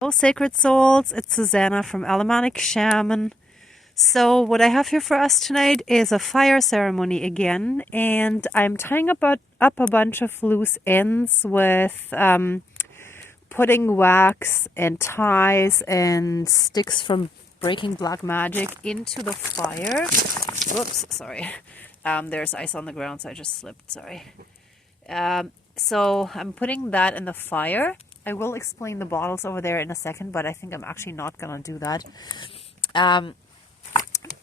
Oh, sacred souls, it's Susanna from Alamanic Shaman. So, what I have here for us tonight is a fire ceremony again, and I'm tying up a bunch of loose ends with putting wax and ties and sticks from Breaking Black Magic into the fire. Whoops, sorry. There's ice on the ground, so I just slipped, sorry. So I'm putting that in the fire. I will explain the bottles over there in a second, but I think I'm actually not going to do that.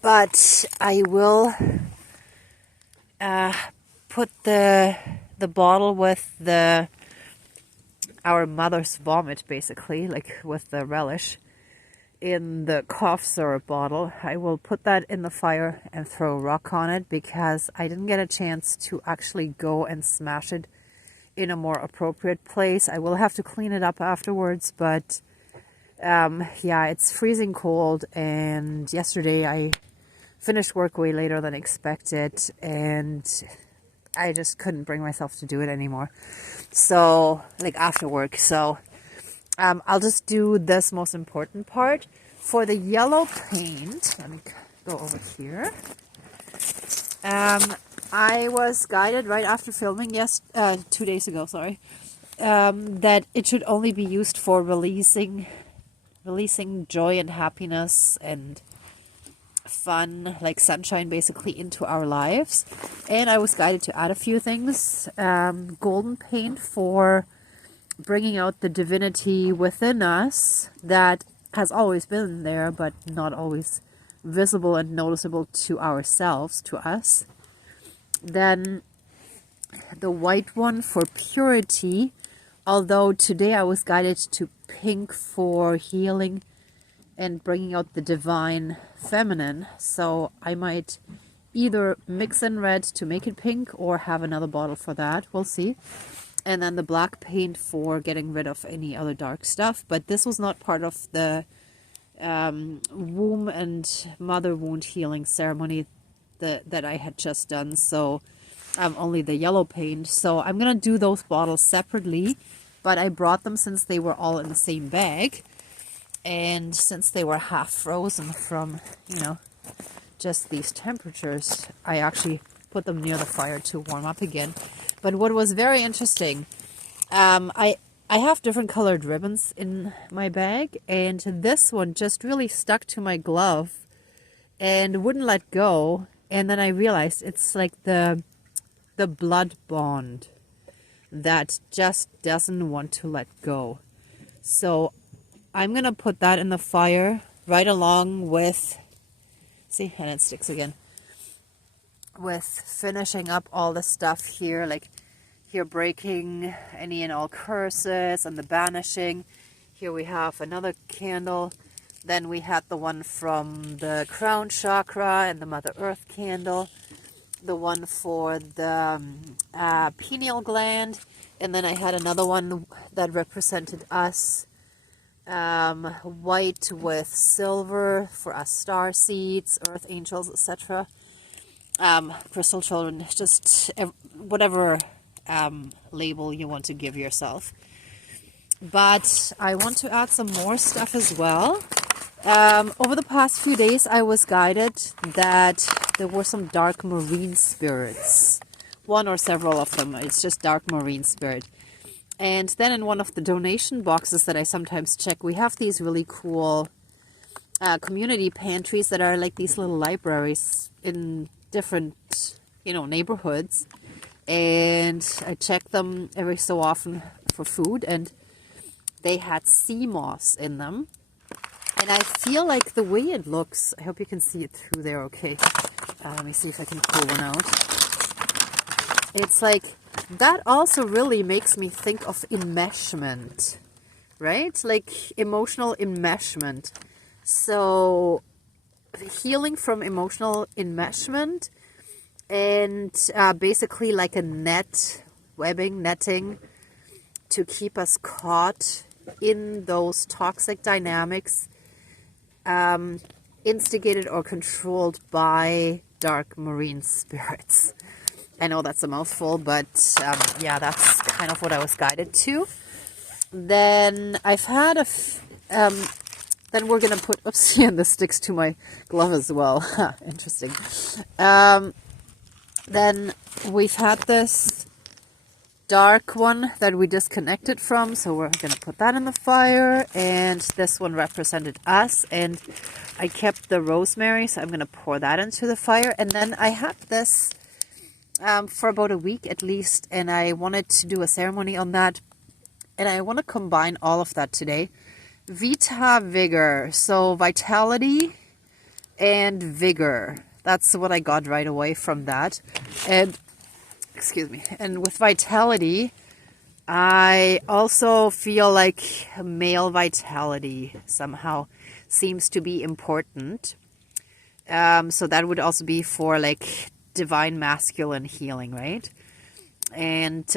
But I will put the bottle with our mother's vomit, basically, like with the relish, in the cough syrup bottle. I will put that in the fire and throw a rock on it because I didn't get a chance to actually go and smash it in a more appropriate place. I will have to clean it up afterwards, but yeah, it's freezing cold, and yesterday I finished work way later than expected, and I just couldn't bring myself to do it anymore. So, like after work. So, I'll just do this most important part. For the yellow paint, let me go over here. I was guided right after filming 2 days ago, sorry, that it should only be used for releasing joy and happiness and fun, like sunshine, basically, into our lives. And I was guided to add a few things. Golden paint for bringing out the divinity within us that has always been there, but not always visible and noticeable to ourselves, to us. Then the white one for purity, although today I was guided to pink for healing and bringing out the divine feminine. So I might either mix in red to make it pink or have another bottle for that. We'll see. And then the black paint for getting rid of any other dark stuff. But this was not part of the womb and mother wound healing ceremony that I had just done. So only the yellow paint. So I'm going to do those bottles separately. But I brought them since they were all in the same bag. And since they were half frozen from, just these temperatures, I actually put them near the fire to warm up again. But what was very interesting, I have different colored ribbons in my bag, and this one just really stuck to my glove and wouldn't let go. And then I realized it's like the blood bond that just doesn't want to let go. So I'm going to put that in the fire right along with, see, and it sticks again, with finishing up all the stuff here, like here breaking any and all curses and the banishing. Here we have another candle. Then we had the one from the crown chakra and the Mother Earth candle. The one for the pineal gland. And then I had another one that represented us. White with silver for us star seeds, earth angels, etc. Crystal children, just whatever label you want to give yourself. But I want to add some more stuff as well. Over the past few days, I was guided that there were some dark marine spirits. One or several of them. It's just dark marine spirit. And then in one of the donation boxes that I sometimes check, we have these really cool community pantries that are like these little libraries in different, neighborhoods. And I check them every so often for food, and they had sea moss in them. And I feel like the way it looks, I hope you can see it through there okay. Let me see if I can pull one out. It's like, that also really makes me think of enmeshment, right? Like emotional enmeshment. So healing from emotional enmeshment, and basically like a netting to keep us caught in those toxic dynamics, instigated or controlled by dark marine spirits. I know that's a mouthful, but yeah, that's kind of what I was guided to. Then I've had Then we're gonna put, oops, and this sticks to my glove as well. Interesting. Then we've had this dark one that we disconnected from, so we're gonna put that in the fire, and this one represented us, and I kept the rosemary, so I'm gonna pour that into the fire. And then I had this for about a week at least, and I wanted to do a ceremony on that, and I want to combine all of that today. Vita, vigor, so vitality and vigor. That's what I got right away from that. And excuse me. And with vitality, I also feel like male vitality somehow seems to be important. So that would also be for like divine masculine healing, right? And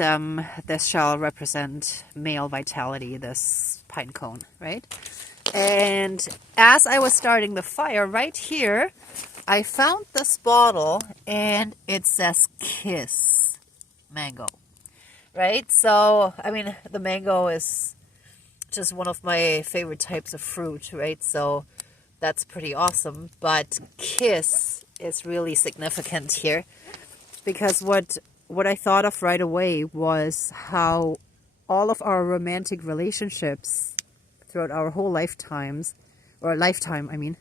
this shall represent male vitality, this pine cone, right? And as I was starting the fire right here, I found this bottle and it says Kiss Mango, right? So, I mean, the mango is just one of my favorite types of fruit, right? So that's pretty awesome. But Kiss is really significant here, because what I thought of right away was how all of our romantic relationships throughout our whole lifetimes, or lifetime, I mean,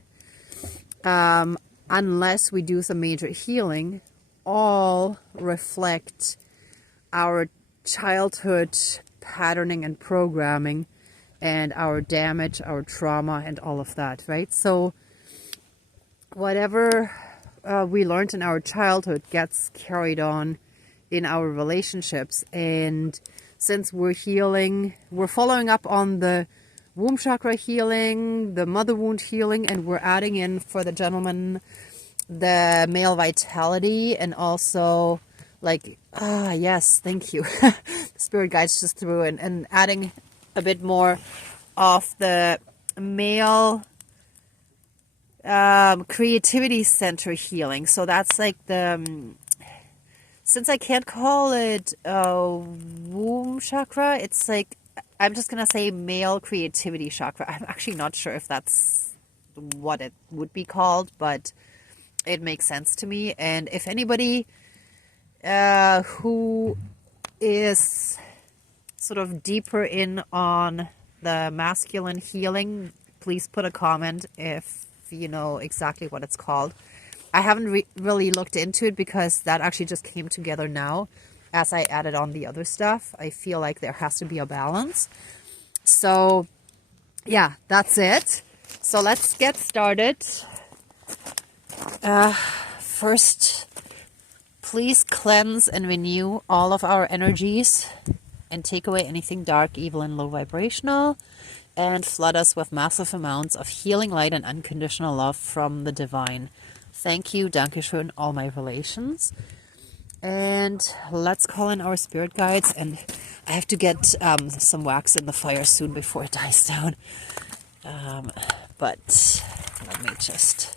unless we do some major healing, all reflect our childhood patterning and programming and our damage, our trauma, and all of that, right? So whatever we learned in our childhood gets carried on in our relationships. And since we're healing, we're following up on the womb chakra healing, the mother wound healing, and we're adding in for the gentleman the male vitality, and also like, yes, thank you. Spirit guides just through and adding a bit more of the male creativity center healing. So that's like the, since I can't call it womb chakra, it's like, I'm just gonna say male creativity chakra. I'm actually not sure if that's what it would be called, but it makes sense to me. And if anybody who is sort of deeper in on the masculine healing, please put a comment if you know exactly what it's called. I haven't really looked into it, because that actually just came together now as I added on the other stuff. I feel like there has to be a balance. So yeah, that's it. So let's get started. First, please cleanse and renew all of our energies and take away anything dark, evil, and low vibrational, and flood us with massive amounts of healing light and unconditional love from the divine. Thank you, Dankeschön, all my relations. And let's call in our spirit guides. And I have to get some wax in the fire soon before it dies down. But let me just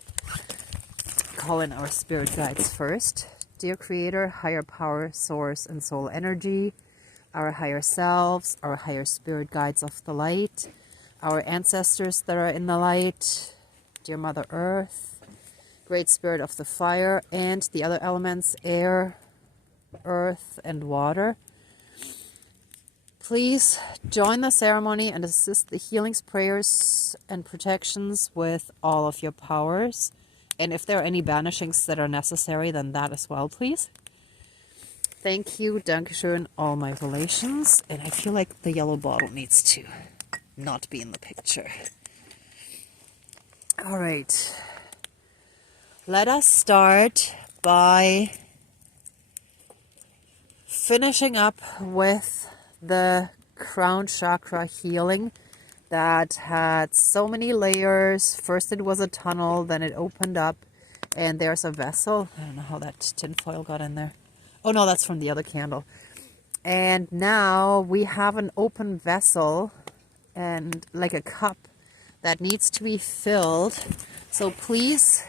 call in our spirit guides first. Dear Creator, higher power, source, and soul energy, our higher selves, our higher spirit guides of the light, our ancestors that are in the light, dear Mother Earth, Great Spirit of the fire, and the other elements, air, earth, and water. Please join the ceremony and assist the healings, prayers, and protections with all of your powers. And if there are any banishings that are necessary, then that as well, please. Thank you, Dankeschön, all my relations. And I feel like the yellow bottle needs to not be in the picture. All right. Let us start by finishing up with the crown chakra healing that had so many layers. First it was a tunnel, then it opened up, and there's a vessel. I don't know how that tin foil got in there. Oh no, that's from the other candle. And now we have an open vessel and like a cup that needs to be filled. So please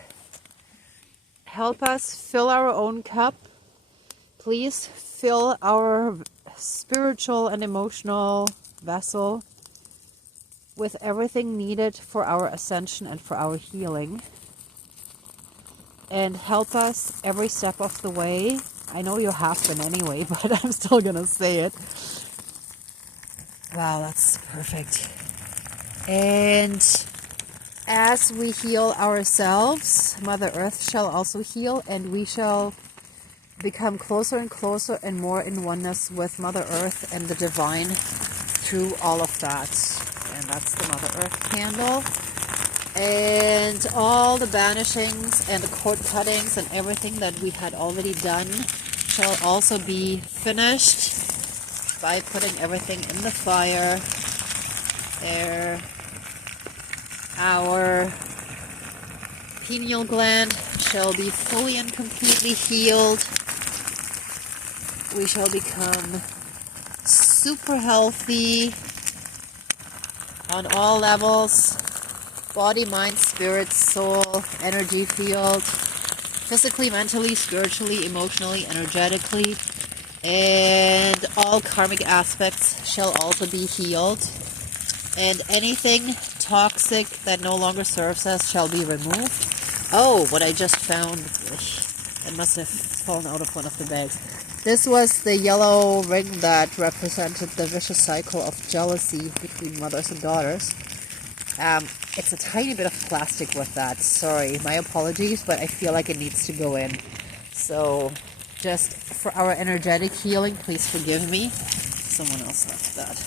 help us fill our own cup. Please fill our spiritual and emotional vessel with everything needed for our ascension and for our healing. And help us every step of the way. I know you have been anyway, but I'm still gonna say it. Wow, that's perfect. And as we heal ourselves, Mother Earth shall also heal, and we shall become closer and closer and more in oneness with Mother Earth and the divine through all of that. And that's the Mother Earth candle. And all the banishings and the cord cuttings and everything that we had already done shall also be finished by putting everything in the fire. There. Our pineal gland shall be fully and completely healed. We shall become super healthy on all levels. Body, mind, spirit, soul, energy field. Physically, mentally, spiritually, emotionally, energetically. And all karmic aspects shall also be healed. And anything toxic that no longer serves us shall be removed. Oh, what I just found. It must have fallen out of one of the bags. This was the yellow ring that represented the vicious cycle of jealousy between mothers and daughters. It's a tiny bit of plastic with that. Sorry, my apologies, but I feel like it needs to go in. So, just for our energetic healing, please forgive me. Someone else left that.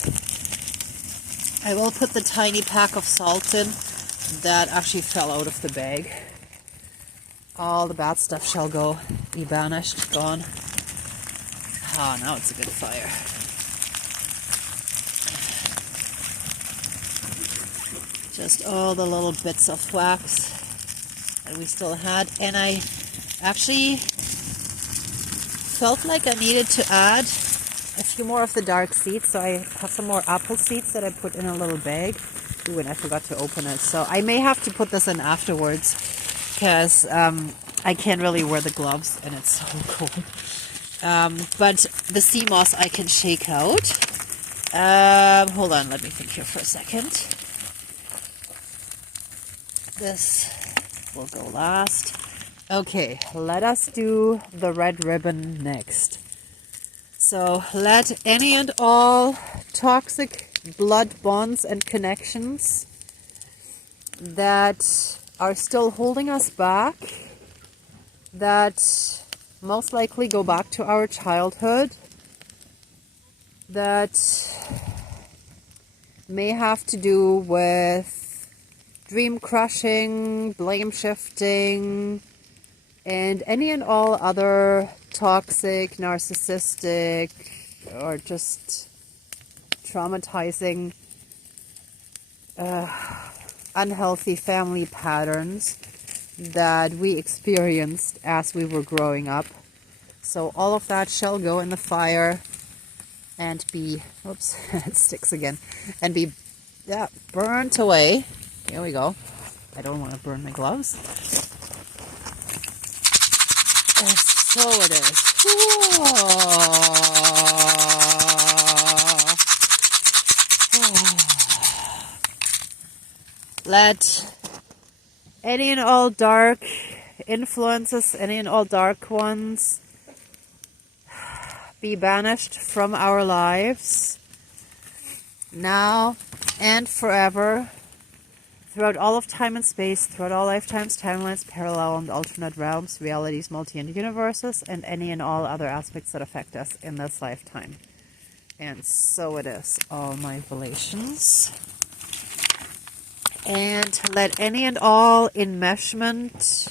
I will put the tiny pack of salt in that actually fell out of the bag. All the bad stuff shall go, be banished, gone. Ah, now it's a good fire. Just all the little bits of wax that we still had. And I actually felt like I needed to add a few more of the dark seeds, so I have some more apple seeds that I put in a little bag. Ooh, and I forgot to open it, so I may have to put this in afterwards, because I can't really wear the gloves and it's so cold. But the sea moss I can shake out. Hold on, let me think here for a second. This will go last. Okay, let us do the red ribbon next. So let any and all toxic blood bonds and connections that are still holding us back, that most likely go back to our childhood, that may have to do with dream crushing, blame shifting, and any and all other toxic, narcissistic, or just traumatizing, unhealthy family patterns that we experienced as we were growing up. So all of that shall go in the fire and be, whoops, it sticks again, and be burnt away. Here we go. I don't want to burn my gloves. So it is. Let any and all dark influences, any and all dark ones, be banished from our lives now and forever, throughout all of time and space, throughout all lifetimes, timelines, parallel and alternate realms, realities, multi and universes, and any and all other aspects that affect us in this lifetime. And so it is. All my relations. And let any and all enmeshment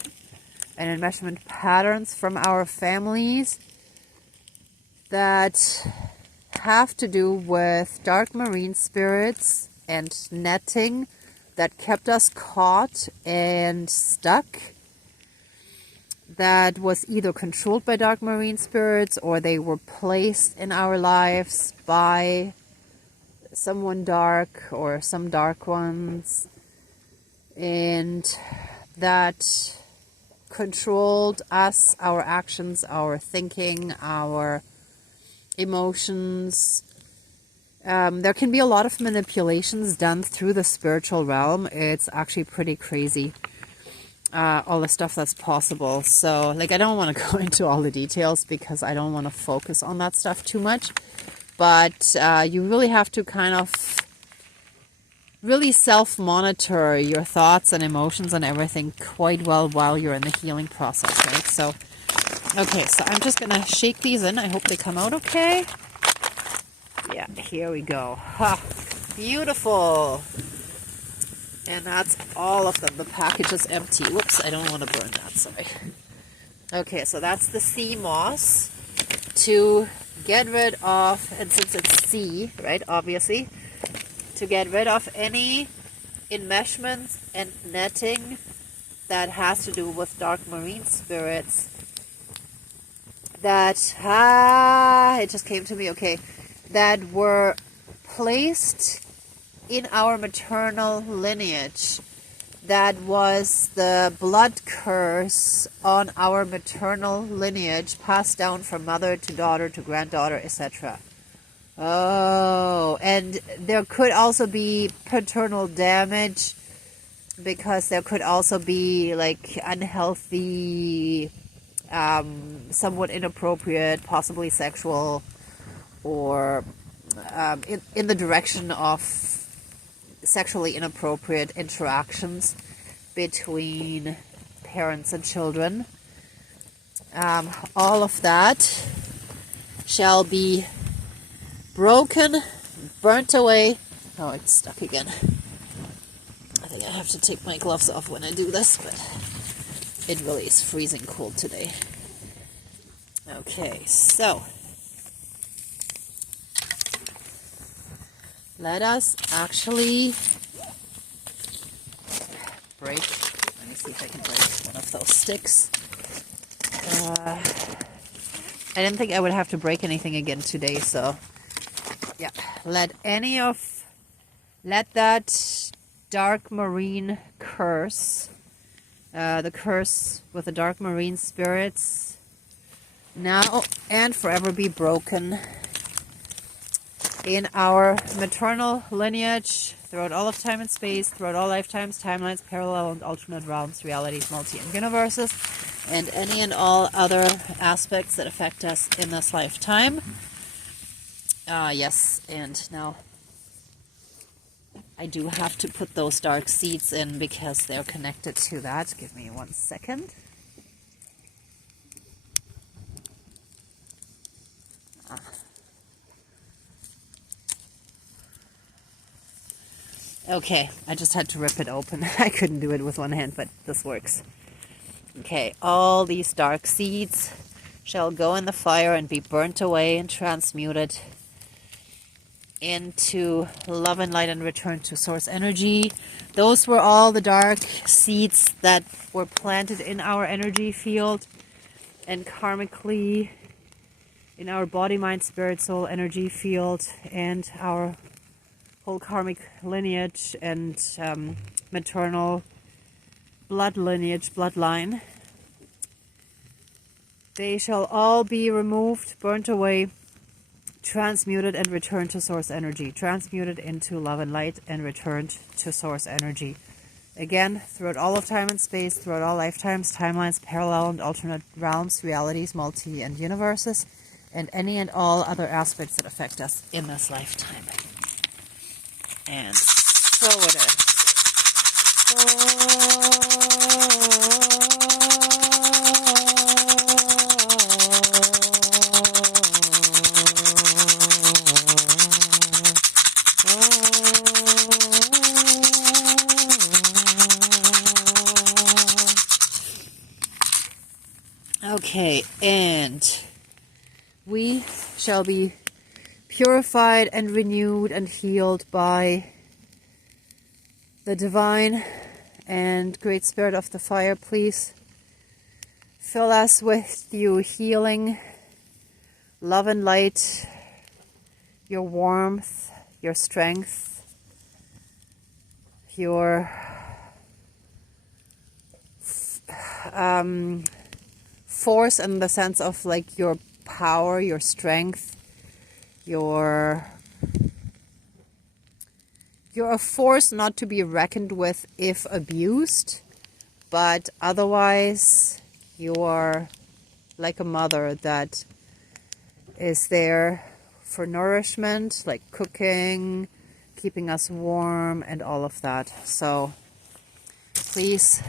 and enmeshment patterns from our families that have to do with dark marine spirits and netting that kept us caught and stuck, that was either controlled by dark marine spirits or they were placed in our lives by someone dark or some dark ones, and that controlled us, our actions, our thinking, our emotions, There can be a lot of manipulations done through the spiritual realm. It's actually pretty crazy, all the stuff that's possible. So, like, I don't want to go into all the details because I don't want to focus on that stuff too much. But you really have to kind of really self-monitor your thoughts and emotions and everything quite well while you're in the healing process, right? So, okay, so I'm just going to shake these in. I hope they come out okay. Yeah, here we go. Ha, beautiful. And that's all of them. The package is empty. Whoops, I don't want to burn that, sorry. Okay, so that's the sea moss to get rid of, and since it's sea, right, obviously, to get rid of any enmeshments and netting that has to do with dark marine spirits that, it just came to me, okay, that were placed in our maternal lineage. That was the blood curse on our maternal lineage, passed down from mother to daughter to granddaughter, etc. Oh, and there could also be paternal damage because there could also be like unhealthy, somewhat inappropriate, possibly sexual, or in the direction of sexually inappropriate interactions between parents and children. All of that shall be broken, burnt away. Oh, it's stuck again. I think I have to take my gloves off when I do this, but it really is freezing cold today. Okay, so let us actually break. Let me see if I can break one of those sticks. I didn't think I would have to break anything again today, so yeah, let that dark marine curse, the curse with the dark marine spirits, now and forever be broken in our maternal lineage, throughout all of time and space, throughout all lifetimes, timelines, parallel and alternate realms, realities, multi and universes, and any and all other aspects that affect us in this lifetime. Yes, and now I do have to put those dark seeds in because they're connected to that. Give me 1 second. Okay, I just had to rip it open. I couldn't do it with one hand, but this works. Okay, all these dark seeds shall go in the fire and be burnt away and transmuted into love and light and return to source energy. Those were all the dark seeds that were planted in our energy field and karmically in our body, mind, spirit, soul energy field and our whole karmic lineage and maternal blood lineage, bloodline. They shall all be removed, burnt away, transmuted and returned to source energy. Transmuted into love and light and returned to source energy. Again, throughout all of time and space, throughout all lifetimes, timelines, parallel and alternate realms, realities, multi and universes, and any and all other aspects that affect us in this lifetime. And so it is. Okay, and we shall be purified and renewed and healed by the divine and great spirit of the fire. Please fill us with your healing, love and light, your warmth, your strength, your force in the sense of like your power, your strength, your You're a force not to be reckoned with if abused, but otherwise you are like a mother that is there for nourishment, like cooking, keeping us warm, and all of that. So please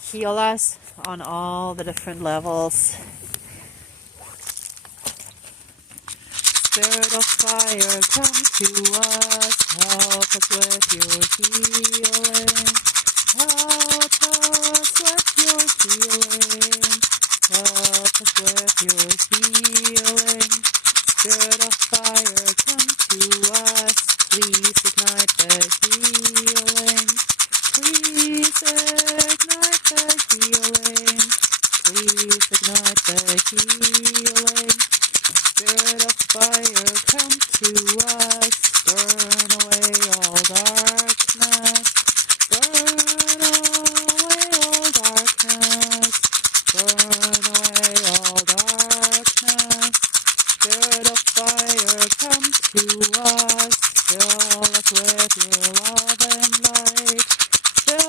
heal us on all the different levels. Spirit of fire, come to us, help us with your healing. Help us with your healing. Help us with your healing. Spirit of fire, come to us. Please ignite the healing. Please ignite the healing. Please ignite the healing. Spirit of fire, come to us. Burn away all darkness. Burn away all darkness. Burn away all darkness. Spirit of fire, come to us. Fill us with your love and light. Fill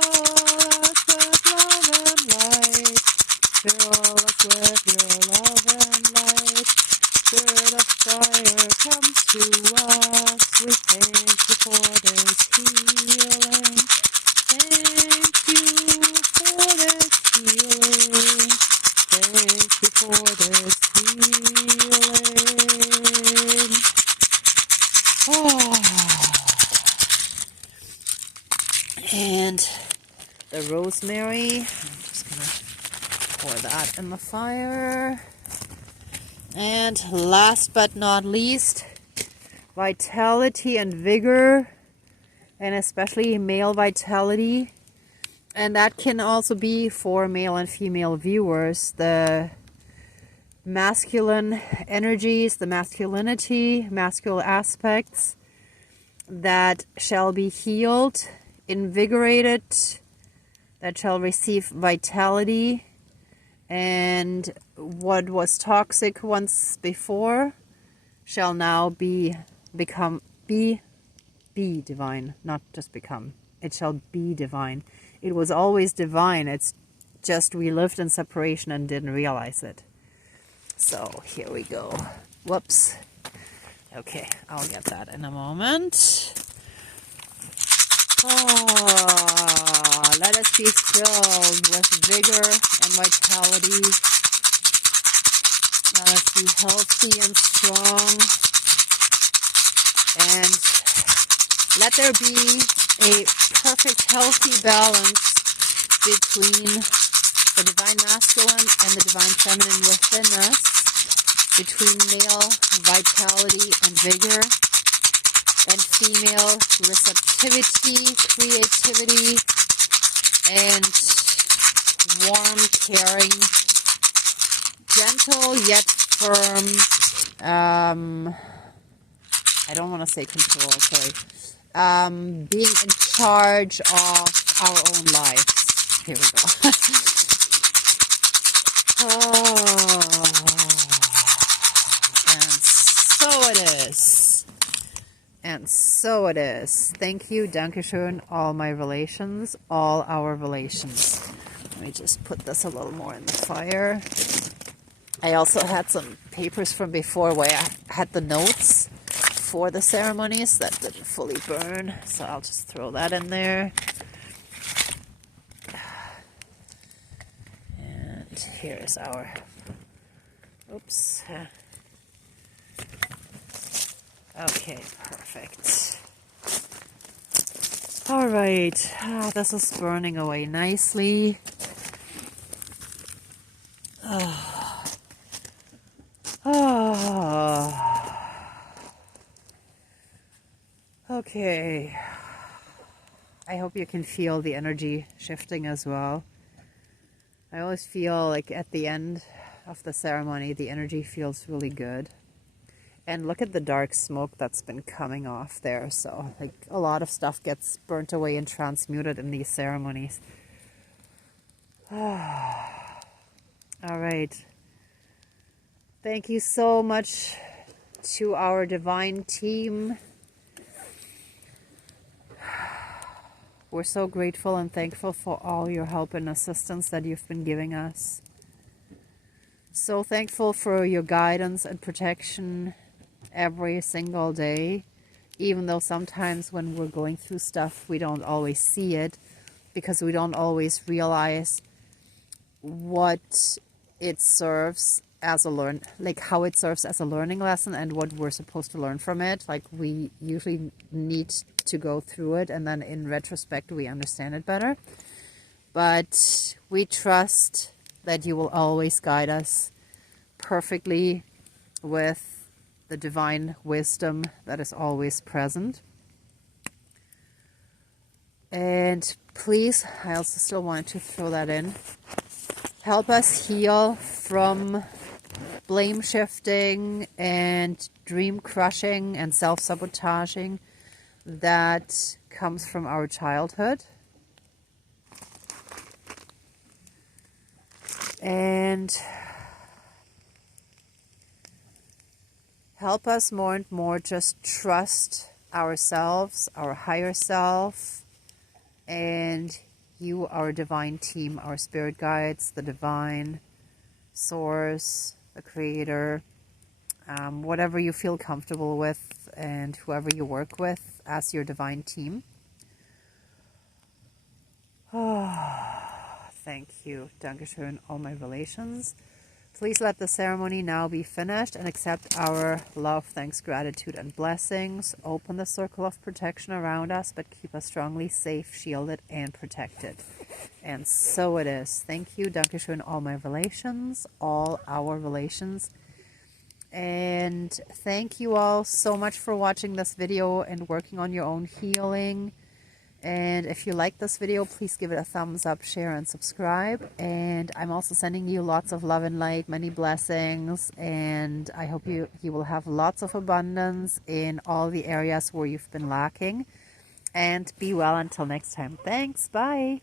us with love and light. Fill us with your love and light. Spirit of fire, come to us. We thank you for this healing. Thank you for this healing. Thank you for this healing. Oh. And the rosemary, I'm just going to pour that in the fire. And last but not least, vitality and vigor, and especially male vitality. And that can also be for male and female viewers. The masculine energies, the masculinity, masculine aspects that shall be healed, invigorated, that shall receive vitality. And what was toxic once before shall now be divine, not just become. It shall be divine. It was always divine. It's just we lived in separation and didn't realize it. So here we go. Whoops. Okay, I'll get that in a moment. Oh, let us be filled with vigor and vitality. Let us be healthy and strong. And let there be a perfect, healthy balance between the divine masculine and the divine feminine within us, between male vitality and vigor, and female receptivity, creativity, and warm, caring, gentle yet firm, I don't want to say control, sorry, being in charge of our own lives. Here we go. Oh, and so it is. And so it is. Thank you, Dankeschön, all my relations, all our relations. Let me just put this a little more in the fire. I also had some papers from before where I had the notes for the ceremonies that didn't fully burn. So I'll just throw that in there. And here's our... Oops. Okay, perfect. All right, this is burning away nicely. Okay. I hope you can feel the energy shifting as well. I always feel like at the end of the ceremony, the energy feels really good. And look at the dark smoke that's been coming off there. So, like, a lot of stuff gets burnt away and transmuted in these ceremonies. All right. Thank you so much to our divine team We're so grateful and thankful for all your help and assistance that you've been giving us. So thankful for your guidance and protection every single day, even though sometimes when we're going through stuff, we don't always see it because we don't always realize what it serves as a how it serves as a learning lesson and what we're supposed to learn from it. Like, we usually need to go through it, and then in retrospect we understand it better. But we trust that you will always guide us perfectly with the divine wisdom that is always present. And please, I also still wanted to throw that in, help us heal from blame shifting and dream crushing and self-sabotaging that comes from our childhood. And help us more and more just trust ourselves, our higher self, and you, our divine team, our spirit guides, the divine source, the creator, whatever you feel comfortable with, and whoever you work with as your divine team. Thank you. Dankeschön, all my relations. Please let the ceremony now be finished and accept our love, thanks, gratitude, and blessings. Open the circle of protection around us, but keep us strongly safe, shielded, and protected. And so it is. Thank you. Dankeschön, all my relations, all our relations. And thank you all so much for watching this video and working on your own healing. And if you like this video, please give it a thumbs up, share, and subscribe. And I'm also sending you lots of love and light, many blessings. And I hope you will have lots of abundance in all the areas where you've been lacking. And be well until next time. Thanks. Bye.